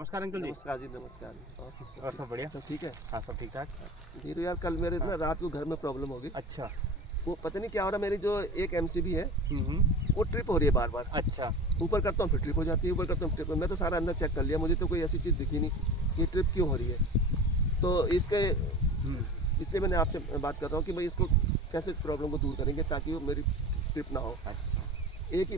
नमस्कार अंकल जी। नमस्कार जी, नमस्कार। और सब बढ़िया? सब ठीक है? हाँ, सब ठीक ठाक। धीरू यार, कल मेरे ना हाँ। रात को घर में प्रॉब्लम हो गई। अच्छा। वो पता नहीं क्या हो रहा, मेरी जो एक एमसीबी है हम्म। वो ट्रिप हो रही है बार बार। अच्छा। ऊपर करता हूँ फिर ट्रिप हो जाती है, ऊपर करता हूँ ट्रिप। मैं तो सारा अंदर चेक कर लिया, मुझे तो कोई ऐसी चीज़ दिखी नहीं कि ट्रिप क्यों हो रही है। तो हम्म। इसलिए मैंने आपसे बात कर रहा हूँ कि भाई इसको कैसे प्रॉब्लम को दूर करेंगे ताकि वो मेरी ट्रिप ना हो। अच्छा। एक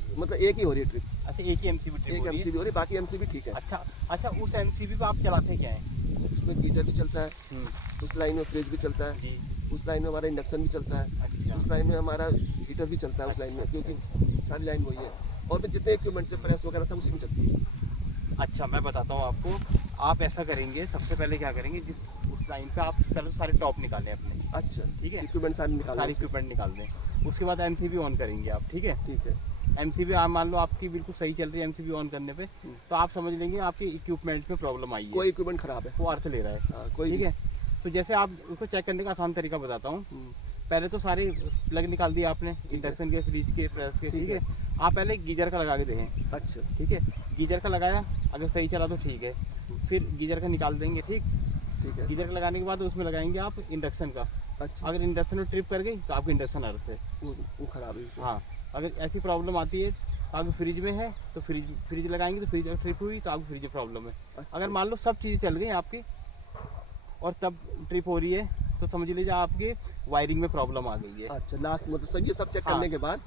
ही हो रही है ट्रिप। अच्छा, एक ही एमसीबी ट्रिप एक हो रही एमसीबी हो रही है, बाकी एमसीबी ठीक है। अच्छा। अच्छा, उस एमसीबी पे आप चलाते क्या है? उसमें गीजर भी चलता है, हम्म। उस लाइन में फ्रिज भी चलता है, जी। उस लाइन में हमारा इंडक्शन भी चलता है, अच्छा। उस लाइन में हमारा हीटर भी चलता है, उस लाइन में, अच्छा, क्योंकि सारी लाइन वही है। और भी जितने इक्विपमेंट्स है, प्रेस वगैरह सब उसी में चलती है। अच्छा, मैं बताता हूँ आपको। आप ऐसा करेंगे, सबसे पहले क्या करेंगे, जिस उस लाइन पे आप पहले तो सारे टॉप निकालें अपने। अच्छा, ठीक है। इक्विपमेंट सारे निकाल सारे इक्विपमेंट निकाल दें। उसके बाद एमसीबी ऑन करेंगे आप। ठीक है। ठीक है। एमसीबी आप मान लो आपकी बिल्कुल सही चल रही है एमसीबी ऑन करने पे, हम्म। तो आप समझ लेंगे आपके इक्विपमेंट में प्रॉब्लम आई है, कोई इक्विपमेंट खराब है। वो अर्थ ले रहा है। हाँ, कोई ठीक भी। है। तो जैसे आप उसको चेक करने का आसान तरीका बताता हूँ। हम्म। पहले तो सारे प्लग निकाल दिए आपने, है। इंडक्शन के, फ्रिज के, प्रेस के। ठीक ठीक है। आप पहले गीजर का लगा के देखें। अच्छा। ठीक है। गीजर का लगाया, अगर सही चला तो ठीक है, फिर गीजर का निकाल देंगे। ठीक। ठीक है। गीजर का लगाने के बाद उसमें लगाएंगे आप इंडक्शन का। अच्छा, अगर इंडक्शन में ट्रिप कर गई तो आपकी इंडक्शन अर्थ है। वो खराब है इसमें। हाँ। अगर ऐसी प्रॉब्लम आती है, आपके फ्रिज में है तो फ्रिज लगाएंगे, तो फ्रिज अगर ट्रिप हुई तो आपकी फ्रिज में प्रॉब्लम है। अच्छा। अगर मान लो सब चीज़ें चल गई आपकी और तब ट्रिप हो रही है, तो समझ लीजिए आपके वायरिंग में प्रॉब्लम आ गई है। अच्छा, लास्ट मतलब सब ये सब चेक हाँ। करने के बाद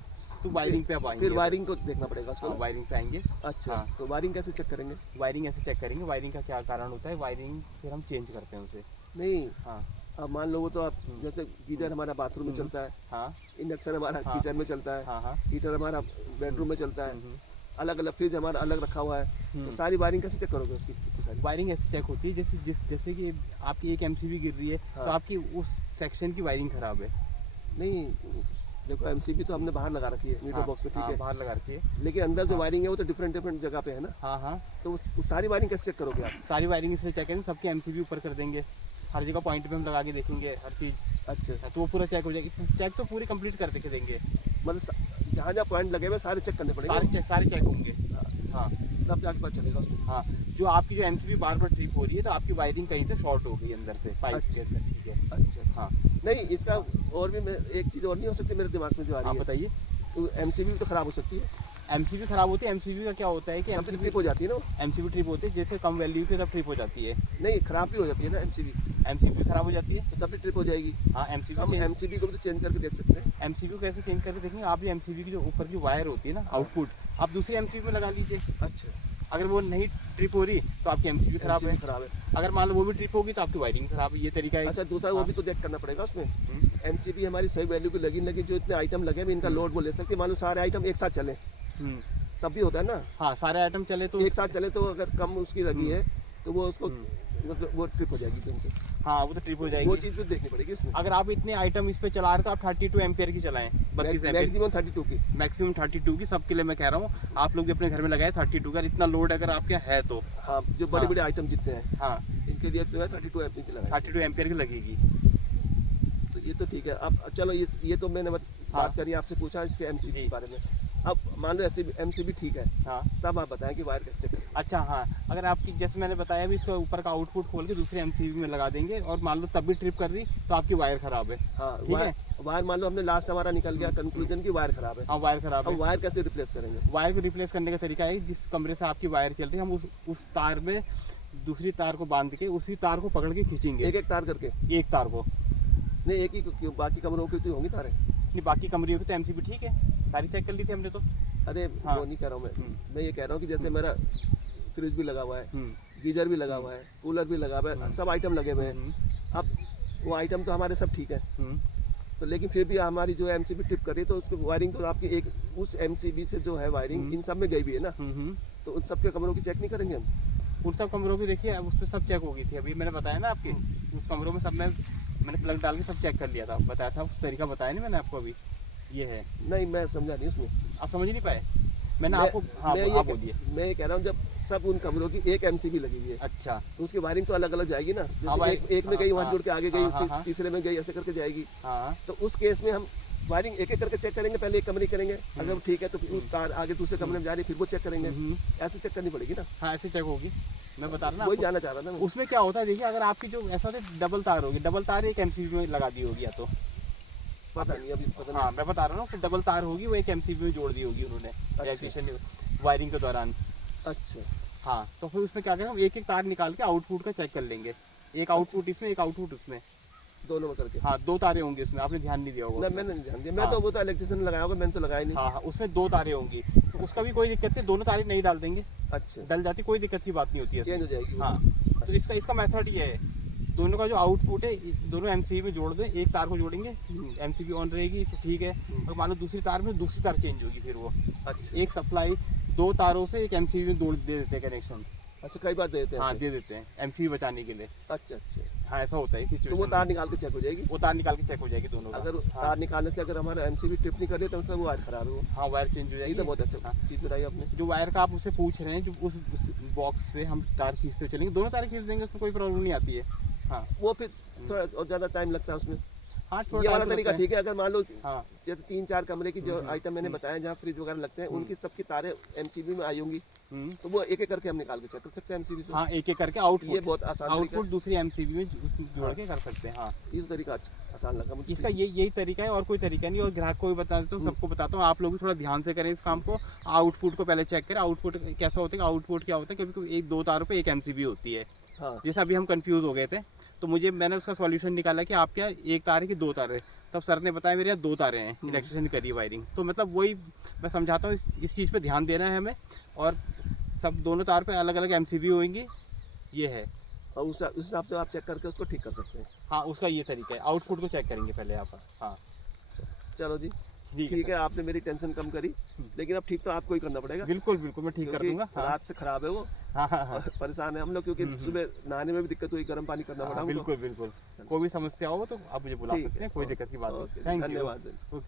तो वायरिंग पे आप आएंगे। फिर वायरिंग को देखना पड़ेगा उसको हाँ, ना? वायरिंग पे आएंगे। अच्छा, हाँ। तो वायरिंग कैसे चेक करेंगे? वायरिंग ऐसे चेक करेंगे, वायरिंग का क्या कारण होता है, वायरिंग फिर हम चेंज करते हैं उसे। नहीं, हाँ। अब मान लो वो तो आप जैसे गीजर हमारा बाथरूम में चलता है, हाँ। इंडक्शन हमारा हाँ। किचन में चलता है, हाँ। हाँ। हीटर हमारा बेडरूम में चलता है, अलग अलग फ्रिज हमारा अलग रखा हुआ है। तो सारी वायरिंग कैसे चेक करोगे उसकी सारी? वायरिंग ऐसे चेक होती है जैसे कि आपकी एक एमसीबी गिर रही है, हाँ। तो आपकी उस सेक्शन की वायरिंग खराब है। नहीं, देखो एमसीबी तो हमने बाहर लगा रखी है मीटर हाँ। बॉक्स में, ठीक हाँ, है, बाहर लगा रखी है। लेकिन अंदर जो हाँ। वायरिंग है वो तो डिफरेंट डिफरेंट जगह पे है ना। हाँ। हाँ। तो उस सारी वायरिंग कैसे चेक करोगे आप? सारी वायरिंग इसलिए चेक करेंगे, सबकी एमसीबी ऊपर कर देंगे, हर जगह पॉइंट पे हम लगा के देखेंगे हर चीज़। अच्छा, तो वो पूरा चेक हो जाएगी। चेक तो पूरी कंप्लीट कर के देंगे। मतलब जहाँ जहाँ पॉइंट लगे हुए सारे चेक करने पड़ेंगे। सारे चेक होंगे। हाँ। तब जाके पता चलेगा उसमें। हाँ। जो आपकी जो एमसीबी बार बार ट्रिप हो रही है, तो आपकी वायरिंग कहीं से शॉर्ट हो गई अंदर से, पाइप के अंदर। ठीक है। अच्छा। हाँ। नहीं, इसका और भी एक चीज़ और नहीं हो सकती मेरे दिमाग में जो आ रही आप है? बताइए। तो एमसीबी भी तो खराब हो सकती है, एमसीबी खराब होती है। एमसीबी का क्या होता है कि तब फिर ट्रिप हो जाती है ना वो? एमसीबी ट्रिप होती है, जैसे कम वैल्यू के तब ट्रिप हो जाती है। नहीं, खराब भी हो जाती है ना एमसीबी, एमसीबी खराब हो जाती है। तो तब भी ट्रिप हो जाएगी। हाँ। हम एमसीबी एमसीबी को भी तो चेंज करके देख सकते हैं। एमसीबी को कैसे चेंज करके देखेंगे, आप ये एमसीबी की जो ऊपर की वायर होती है ना, आउटपुट, आप दूसरी एमसीबी में लगा लीजिए। अच्छा, अगर वो नहीं ट्रिप हो रही तो आपकी एमसीबी खराब है। खराब है। अगर मान लो वो भी ट्रिप होगी तो आपकी वायरिंग खराब है। ये तरीका है। अच्छा, दूसरा वो हाँ। भी तो देख करना पड़ेगा उसमें। हम्म। एमसीबी हमारी सही वैल्यू की लगी जो इतने आइटम लगे हुए इनका लोड वो ले सकती है। मान लो सारे आइटम एक साथ चले हम्म। तब भी होता है ना। हाँ, सारे आइटम चले तो एक साथ चले तो अगर कम उसकी लगी है तो वो उसको मतलब वो ट्रिप हो जाएगी तुमसे। हाँ, वो तो ट्रिप हो वो जाएगी। चीज़ भी देखनी पड़ेगी इसमें। अगर आप इतने आइटम इस पे चला रहे तो आप 32 एम्पियर की चलाएं, 32 एम्पियर, मैक्सिमम 32 की। मैक्सिमम 32 की। सबके लिए मैं कह रहा हूँ, आप लोग भी अपने घर में लगाए 32 का। इतना लोड अगर आपके है तो। हाँ, जो बड़े बड़े आइटम जितने हैं हाँ, इनके लिए तो है 32 एमपी की लगाई। 32 एम्पियर की लगेगी। तो ये तो ठीक है। अब चलो ये तो मैंने बात करी, आपसे पूछा इसके एमसीबी के बारे में। अब मान लो ऐसे एमसीबी ठीक है, हाँ। तब आप बताएं कि वायर कैसे करें। अच्छा। हाँ, अगर आपकी जैसे मैंने बताया भी, इसको ऊपर का आउटपुट खोल के दूसरे एमसीबी में लगा देंगे और मान लो तब भी ट्रिप कर रही तो आपकी वायर खराब है। हाँ, ठीक है। वायर मान लो हमने लास्ट हमारा निकल गया कंक्लूजन की वायर खराब है। हाँ, वायर खराब अब है। वायर कैसे रिप्लेस करेंगे? वायर को रिप्लेस करने का तरीका है, जिस कमरे से आपकी वायर चल रही है, हम उस तार में दूसरी तार को बांध के उसी तार को पकड़ के खींचेंगे। एक एक तार करके? एक तार को नहीं, एक ही क्यों, बाकी कमरों की तो होंगी तारें। नहीं, बाकी कमरियों की तो एमसीबी ठीक है, सारी चेक कर ली थी हमने तो। अरे हाँ। वो नहीं कह रहा हूँ मैं ये कह रहा हूँ कि जैसे मेरा फ्रिज भी लगा हुआ है, गीजर भी लगा हुआ है, कूलर भी लगा हुआ है, सब आइटम लगे हुए हैं। अब वो आइटम तो हमारे सब ठीक है, तो लेकिन फिर भी हमारी जो एमसीबी ट्रिप कर रही है तो उसकी वायरिंग तो आपकी एक उस एमसीबी से जो है वायरिंग इन सब में गई भी है ना। तो उन सब के कमरों की चेक नहीं करेंगे हम? उन सब कमरों की देखिए, अब उस पर सब चेक हो गई थी। अभी मैंने बताया ना आपके, उस कमरों में सब मैंने प्लग डाल के सब चेक कर लिया था, बताया था, उस तरीका बताया नहीं मैंने आपको अभी। ये है। नहीं, मैं समझा नहीं उसमें। आप समझ नहीं पाए? मैंने आपको, हाँ, आप बोलिए। मैं ये कह रहा हूँ जब सब उन कमरों की एक एमसीबी लगी हुई है, अच्छा, तो उसकी वायरिंग तो अलग अलग जाएगी ना। हाँ, जैसे एक में गई वहाँ जुड़ के आगे गई, हाँ, तीसरे में गई, ऐसे करके जाएगी। हाँ। तो उस केस में हम वायरिंग एक एक करके चेक करेंगे, पहले एक कमरे करेंगे, अगर वो ठीक है तो फिर तार आगे दूसरे कमरे में जा रही है फिर वो चेक करेंगे। ऐसे चेक करनी पड़ेगी ना। हाँ, ऐसे चेक होगी। मैं बता रहा ना वही आपको। जानना चाह रहा था मैं। उसमें क्या होता है देखिए, अगर आपकी जो ऐसा होता है डबल तार होगी, डबल तार एक एमसीबी में लगा दी होगी या तो, पता नहीं अभी, पता हाँ नहीं। मैं बता रहा हूँ कि डबल तार होगी, वो एक एमसीबी में जोड़ दी होगी उन्होंने इलेक्ट्रिशियन वायरिंग के दौरान। अच्छा हाँ तो फिर उसमें क्या करें, हम एक एक तार निकाल के आउटपुट का चेक कर लेंगे, एक आउटपुट इसमें एक आउटपुट उसमें। दोनों में करके। हाँ 2 तारे होंगे इसमें, आपने ध्यान नहीं दिया होगा नहीं उसमें। मैंने नहीं ध्यान दिया, मैं हाँ। तो वो तो इलेक्ट्रिशियन लगाया होगा, मैंने तो लगाया नहीं। हाँ हाँ उसमें 2 तारे होंगी, तो उसका भी कोई दिक्कत नहीं, दोनों तारे नहीं डाल देंगे, अच्छा डल जाती, कोई दिक्कत की बात नहीं होती है चेंज हो इसमें। जाएगी वो। हाँ तो इसका मेथड ये है, दोनों का जो आउटपुट है दोनों एमसीबी में जोड़ दें, एक तार को जोड़ेंगे, एमसीबी ऑन रहेगी तो ठीक है, और मान लो दूसरी तार में दूसरी तार चेंज होगी, फिर वो अच्छा एक सप्लाई 2 तारों से एक एमसीबी में जोड़ दे देते हैं कनेक्शन। अच्छा, कई बार देते हैं हाँ ऐसे? दे देते हैं एमसीबी बचाने के लिए। अच्छा अच्छा, हाँ ऐसा होता है तो वो सिचुएशन तार में। निकाल के चेक हो जाएगी। वो तार निकाल के चेक हो जाएगी दोनों का। अगर हाँ, तार निकालने से अगर हमारा एमसीबी ट्रिप नहीं कर रही तो उससे वो वायर खराब है वो। हाँ वायर चेंज हो यही जाएगी। तो बहुत अच्छा हाँ। चीज़ बताई आपने। जो वायर का आप उससे पूछ रहे हैं, जो उस बॉक्स से हम तार खींचते चलेंगे, दोनों तार खींच देंगे, उसमें कोई प्रॉब्लम नहीं आती है। हाँ वो फिर थोड़ा और ज़्यादा टाइम लगता है उसमें। हाँ ये थोड़ा वाला time तरीका लगता है। ठीक है। अगर मान लो हाँ जैसे 3-4 कमरे की जो आइटम मैंने बताया जहाँ फ्रिज वगैरह लगते हैं, उनकी सबकी तारें एमसीबी में आई होंगी, तो वो एक एक करके हम निकाल के चेक कर सकते हैं एमसीबी से। हाँ एक एक करके ये आउटपुट बहुत आसान तरीका आउटपुट दूसरी एमसीबी में जोड़ के कर सकते हैं। हाँ है। ये तो तरीका आसान लगा मुझे। इसका यही तरीका है, और कोई तरीका नहीं। और ग्राहक को भी बता देता हूँ, सबको बताता हूँ, आप लोग भी थोड़ा ध्यान से करें इस काम को। आउटपुट को पहले चेक करें, आउटपुट कैसा होता है, आउटपुट क्या होता है, कभी एक 2 तारों पे एक एमसीबी होती है। हाँ जैसे अभी हम कंफ्यूज हो गए थे, तो मैंने उसका सॉल्यूशन निकाला कि आप क्या एक तार है कि 2 तार है, तब सर ने बताया मेरे यहाँ 2 तारे हैं, इलेक्ट्रिशियन ने करी वायरिंग। तो मतलब वही मैं समझाता हूँ, इस चीज़ पे ध्यान देना है हमें, और सब दोनों तार पे अलग अलग एमसीबी होंगी, ये है। और उस हिसाब से आप चेक करके उसको ठीक कर सकते हैं। हाँ उसका ये तरीका है, आउटपुट को चेक करेंगे पहले आप। हाँ चलो जी ठीक ठीक है, आपने मेरी टेंशन कम करी, लेकिन अब ठीक तो आपको ही करना पड़ेगा। बिल्कुल बिल्कुल मैं ठीक कर क्योंकि दूंगा। हाँ रात से खराब है वो, हाँ हाँ हाँ और परेशान है हम लोग, क्योंकि सुबह नहाने में भी दिक्कत हुई, गर्म पानी करना पड़ा हाँ, हमको। बिल्कुल बिल्कुल। कोई भी समस्या हो तो आप मुझे बुला ठीक सकते है, हैं, कोई दिक्कत की बात ओके, नहीं। Thank you. धन्यवाद। ओके।